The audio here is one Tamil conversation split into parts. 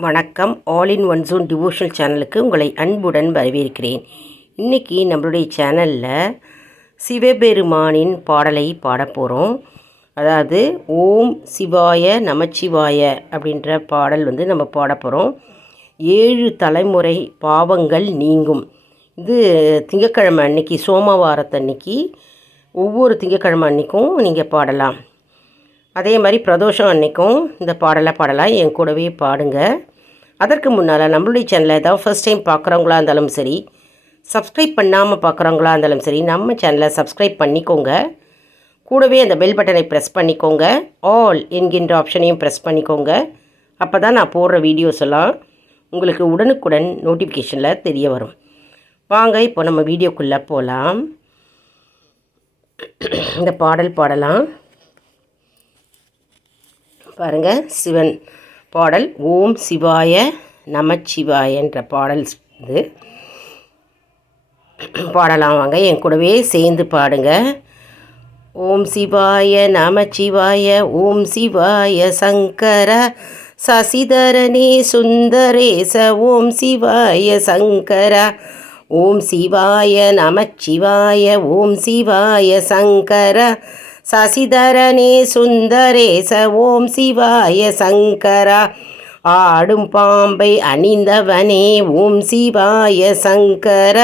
வணக்கம். All in one zone devotional சேனலுக்கு உங்களை அன்புடன் வரவேற்கிறேன். இன்றைக்கி நம்மளுடைய சேனலில் சிவபெருமானின் பாடலை பாடப்போகிறோம். அதாவது ஓம் சிவாய நமச்சிவாய அப்படின்ற பாடல் நம்ம பாடப்போகிறோம். 7 தலைமுறை பாவங்கள் நீங்கும். இது திங்கக்கிழமை அன்னைக்கு, சோமவாரத்தன்னைக்கு ஒவ்வொரு திங்கக்கிழமை அன்றைக்கும் நீங்கள் பாடலாம். அதே மாதிரி பிரதோஷம் அன்றைக்கும் இந்த பாடலை பாடலாம். என் கூடவே பாடுங்க. அதற்கு முன்னால் நம்மளுடைய சேனலை ஏதாவது ஃபஸ்ட் டைம் பார்க்குறவங்களா இருந்தாலும் சரி, சப்ஸ்கிரைப் பண்ணாமல் பார்க்குறவங்களா இருந்தாலும் சரி, நம்ம சேனலை சப்ஸ்கிரைப் பண்ணிக்கோங்க. கூடவே அந்த பெல் பட்டனை ப்ரெஸ் பண்ணிக்கோங்க. ஆல் என்கின்ற ஆப்ஷனையும் ப்ரெஸ் பண்ணிக்கோங்க. அப்போ தான் நான் போடுற வீடியோஸ் எல்லாம் உங்களுக்கு உடனுக்குடன் நோட்டிஃபிகேஷனில் தெரிய வரும். வாங்க இப்போ நம்ம வீடியோக்குள்ளே போகலாம். இந்த பாடல் பாடலாம். பாருங்கள், சிவன் பாடல் ஓம் சிவாய நமச்சிவாயன்ற பாடல் இது பாடலாம். வாங்க என் கூடவே சேர்ந்து பாடுங்க. ஓம் சிவாய நமச்சிவாய ஓம் சிவாய சங்கர சசிதரனே சுந்தரேச ஓம் சிவாய சங்கர ஓம் சிவாய நமச்சிவாய ஓம் சிவாய சங்கர சசிதரனே சுந்தரேச ஓம் சிவாய சங்கரா ஆடும் பாம்பை அணிந்தவனே ஓம் சிவாய சங்கர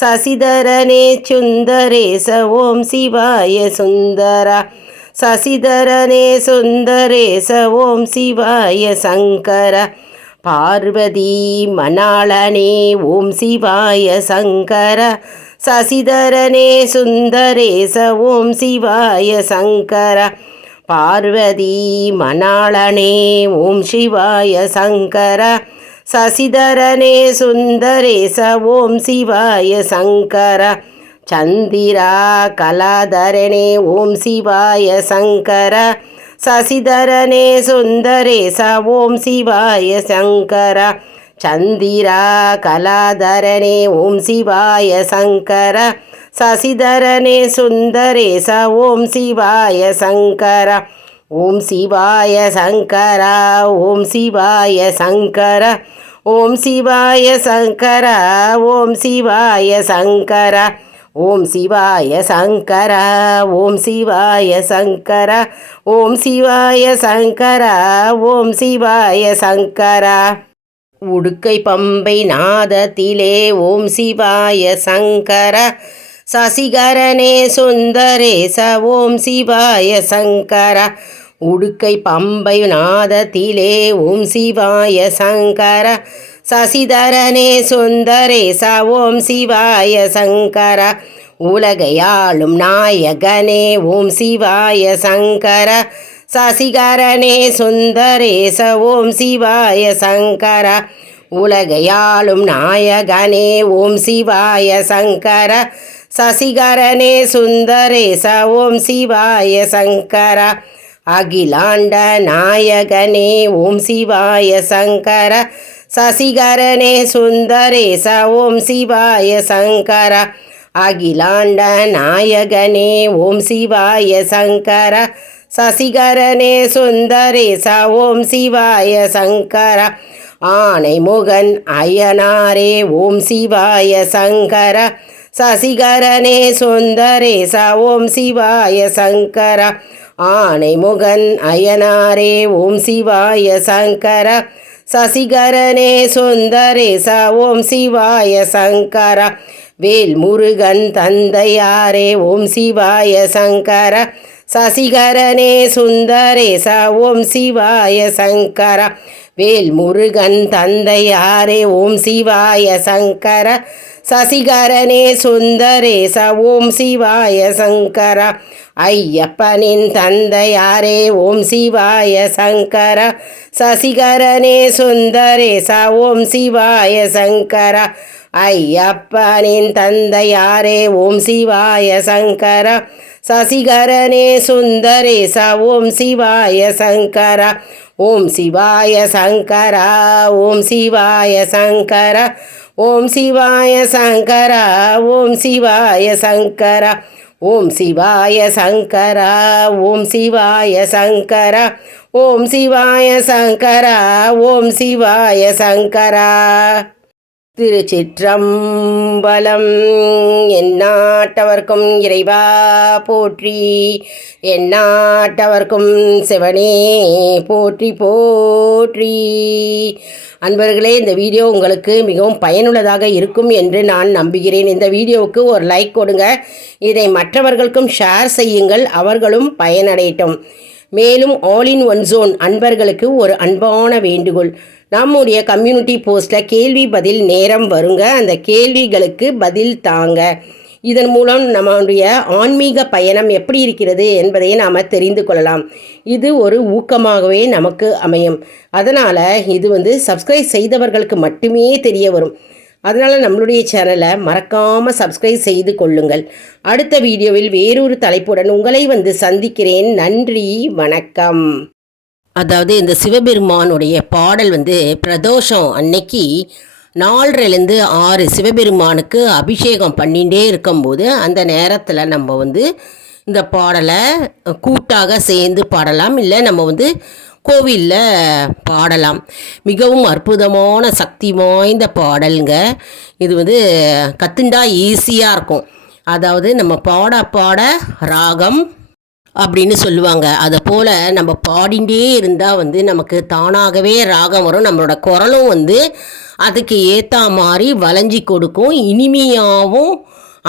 சசிதரனே சுந்தரேச ஓம் சிவாய சுந்தரா சசிதரனே சுந்தரேச ஓம் சிவாய சங்கர பார்வதி மணாளனே ஓம் சிவாய சங்கர சசிதரனே சுந்தரேச ஓம் சிவாய சங்கர பார்வதி மணாளனே ஓம் சிவாய சங்கர சசிதரனே சுந்தரேச ஓம் சிவாய சங்கர சந்திரா கலாதரனே ஓம் சிவாய சங்கர சசிதரனே சுந்தரேச ஓம் சிவாய சங்கர சந்திரா கலாதரனே ஓம் சிவாய சங்கர சசிதரனே சுந்தரேச ஓம் சிவாய சங்கர ஓம் சிவாய சங்கர ஓம் சிவாய சங்கர ஓம் சிவாய சங்கர ஓம் சிவாய சங்கர ஓம் சிவாய சங்கர ஓம் சிவாய சங்கர ஓம் சிவாய சங்கர ஓம் சிவாய சங்கர உடுக்கை பம்பை நாதத்திலே ஓம் சிவாய சங்கர சசிகரனே சுந்தரேச ஓம் சிவாய சங்கர உடுக்கை பம்பை நாதத்திலே ஓம் சிவாய சங்கர சசிதரனே சுந்தரேச ஓம் சிவாய சங்கர உலகையாளும் நாயகனே ஓம் சிவாய சங்கர சசிகரனே சுந்தரேச ஓம் சிவாய சங்கர உலகையாளும் நாயகனே ஓம் சிவாய சங்கர சசிகரனே சுந்தரேச ஓம் சிவாய சங்கர அகிலாண்ட நாயகனே ஓம் சிவாய சங்கர சசிகரனே சுந்தரேச ஓம் சிவாய சங்கர அகிலாண்ட நாயகனே ஓம் சிவாய சங்கர சசிகரனே சுந்தரேச ஓம் சிவாய சங்கர ஆனை முகன் அய்யனாரே ஓம் சிவாய சங்கர சசிகரனே சுந்தரேச ஓம் சிவாய சங்கர ஆனை முகன் அய்யனாரே ஓம் சிவாய சங்கர சசிகரனே சுந்தரேச ஓம் சிவாய சங்கர வேல் முருகன் தந்தையாரே ஓம் சிவாய சங்கர சசிகரனே சுந்தரேச ஓம் சிவாய சங்கர வேல் முருகன் தந்தையாரே ஓம் சிவாய சங்கர சசிகரனே சுந்தரேச ஓம் சிவாய சங்கர ஐயப்பனின் தந்தையாரே ஓம் சிவாய சங்கர சசிகரனே சுந்தரேச ஓம் சிவாய சங்கர ஐயப்பனின் தந்தையாரே ஓம் சிவாய சங்கர சசிகரனே சுந்தரேச ஓம் சிவாய சங்கர ஓம் சிவாய சங்கர ஓம் சிவாய சங்கர ஓம் சிவாய சங்கர ஓம் சிவாய சங்கர ஓம் சிவாய சங்கரா ஓம் சிவாய சங்கரா ஓம் சிவாய சங்கரா ஓம் சிவாய சங்கரா. திருச்சிற்றம்பலம். எந்நாட்டவர்க்கும் இறைவா போற்றி, எந்நாட்டவர்க்கும் சிவனே போற்றி போற்றி. அன்பர்களே, இந்த வீடியோ உங்களுக்கு மிகவும் பயனுள்ளதாக இருக்கும் என்று நான் நம்புகிறேன். இந்த வீடியோவுக்கு ஒரு லைக் கொடுங்க, இதை மற்றவர்களுக்கும் ஷேர் செய்யுங்கள், அவர்களும் பயனடையட்டும். மேலும் ஆல் இன் ஒன் ஜோன் அன்பர்களுக்கு ஒரு அன்பான வேண்டுகோள். நம்முடைய கம்யூனிட்டி போஸ்ட்டில் கேள்வி பதில் நேரம் வருங்க, அந்த கேள்விகளுக்கு பதில் தாங்க. இதன் மூலம் நம்முடைய ஆன்மீக பயணம் எப்படி இருக்கிறது என்பதை நாம் தெரிந்து கொள்ளலாம். இது ஒரு ஊக்கமாகவே நமக்கு அமையும். அதனால் இது சப்ஸ்கிரைப் செய்தவர்களுக்கு மட்டுமே தெரிய வரும். அதனால் நம்மளுடைய சேனலை மறக்காமல் சப்ஸ்கிரைப் செய்து கொள்ளுங்கள். அடுத்த வீடியோவில் வேறொரு தலைப்புடன் உங்களை சந்திக்கிறேன். நன்றி, வணக்கம். அதாவது இந்த சிவபெருமானுடைய பாடல் பிரதோஷம் அன்னைக்கு 4லேருந்து 6 சிவபெருமானுக்கு அபிஷேகம் பண்ணிகிட்டே இருக்கும்போது அந்த நேரத்தில் நம்ம இந்த பாடலை கூட்டாக சேர்ந்து பாடலாம், இல்லை நம்ம கோவிலில் பாடலாம். மிகவும் அற்புதமான சக்தி வாய்ந்த பாடலுங்க. இது கற்றுண்டா ஈஸியாக இருக்கும். அதாவது நம்ம பாட பாட ராகம் அப்படின்னு சொல்லுவாங்க. அதை போல் நம்ம பாடிண்டே இருந்தால் நமக்கு தானாகவே ராகம் வரும். நம்மளோட குரலும் அதுக்கு ஏற்ற மாதிரி வளைஞ்சி கொடுக்கும், இனிமையாகவும்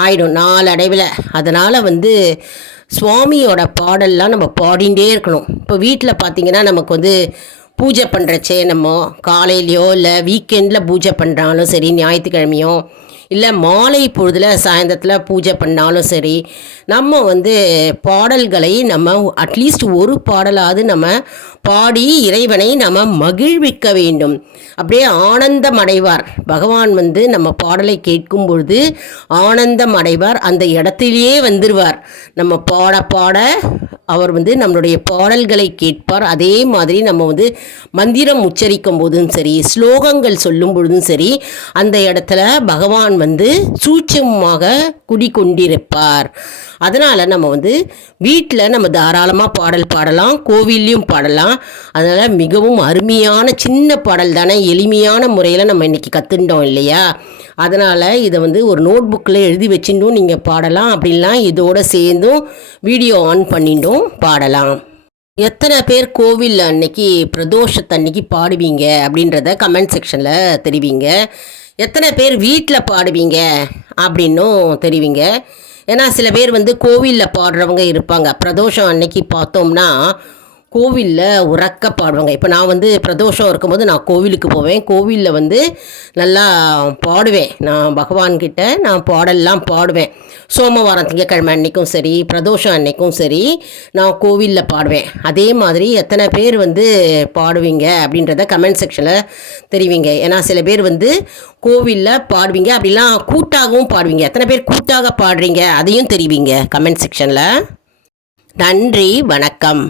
ஆயிடும் நாளடைவில். அதனால் சுவாமியோட பாடல்லாம் நம்ம பாடிண்டே இருக்கணும். இப்போ வீட்டில் பார்த்திங்கன்னா நமக்கு பூஜை பண்ணுறச்சே நம்ம காலையிலையோ இல்லை வீக்கெண்டில் பூஜை பண்ணுறாலும் சரி, ஞாயிற்றுக்கிழமையோ இல்லை மாலை பொழுதில் சாயந்தரத்தில் பூஜை பண்ணாலும் சரி, நம்ம பாடல்களை நம்ம அட்லீஸ்ட் ஒரு பாடலாவது நம்ம பாடி இறைவனை நம்ம மகிழ்விக்க வேண்டும். அப்படியே ஆனந்தம் அடைவார் பகவான். நம்ம பாடலை கேட்கும் பொழுது ஆனந்தம் அடைவார், அந்த இடத்திலேயே வந்துடுவார். நம்ம பாட பாட அவர் நம்மளுடைய பாடல்களை கேட்பார். அதே மாதிரி நம்ம மந்திரம் உச்சரிக்கும் போதும் சரி, ஸ்லோகங்கள் சொல்லும் பொழுதும் சரி, அந்த இடத்துல பகவான் சூட்சமாக குடிக்கொண்டிருப்பார். அதனால் நம்ம வீட்டில் நம்ம தாராளமாக பாடல் பாடலாம், கோவில்லையும் பாடலாம். அதனால் மிகவும் அருமையான சின்ன பாடல் தானே, எளிமையான முறையில் நம்ம இன்றைக்கி கற்றுண்டோம் இல்லையா? அதனால் இதை ஒரு நோட் புக்கில் எழுதி வச்சுட்டும் நீங்கள் பாடலாம். அப்படின்லாம் இதோடு சேர்ந்தும் வீடியோ ஆன் பண்ணிட்டும் பாடலாம். எத்தனை பேர் கோவிலில் அன்னைக்கு பிரதோஷத்தன்னைக்கு பாடுவீங்க அப்படின்றத கமெண்ட் செக்ஷனில் தெரிவிங்க. எத்தனை பேர் வீட்டில் பாடுவீங்க அப்படின்னும் தெரிவிங்க. ஏன்னா சில பேர் கோவிலில் பாடுறவங்க இருப்பாங்க. பிரதோஷம் அன்னைக்கு பார்த்தோம்னா கோவிலில் உறக்க பாடுவாங்க. இப்போ நான் பிரதோஷம் இருக்கும்போது நான் கோவிலுக்கு போவேன். கோவிலில் நல்லா பாடுவேன். நான் பகவான்கிட்ட நான் பாடலாம் பாடுவேன். சோமவாரம் திங்கக்கிழமை அன்றைக்கும் சரி, பிரதோஷம் அன்றைக்கும் சரி, நான் கோவிலில் பாடுவேன். அதே மாதிரி எத்தனை பேர் பாடுவீங்க அப்படின்றத கமெண்ட் செக்ஷனில் தெரிவிங்க. ஏன்னா சில பேர் கோவிலில் பாடுவீங்க, அப்படிலாம் கூட்டாகவும் பாடுவீங்க. எத்தனை பேர் கூட்டாக பாடுறீங்க அதையும் தெரிவிங்க கமெண்ட் செக்ஷனில். நன்றி, வணக்கம்.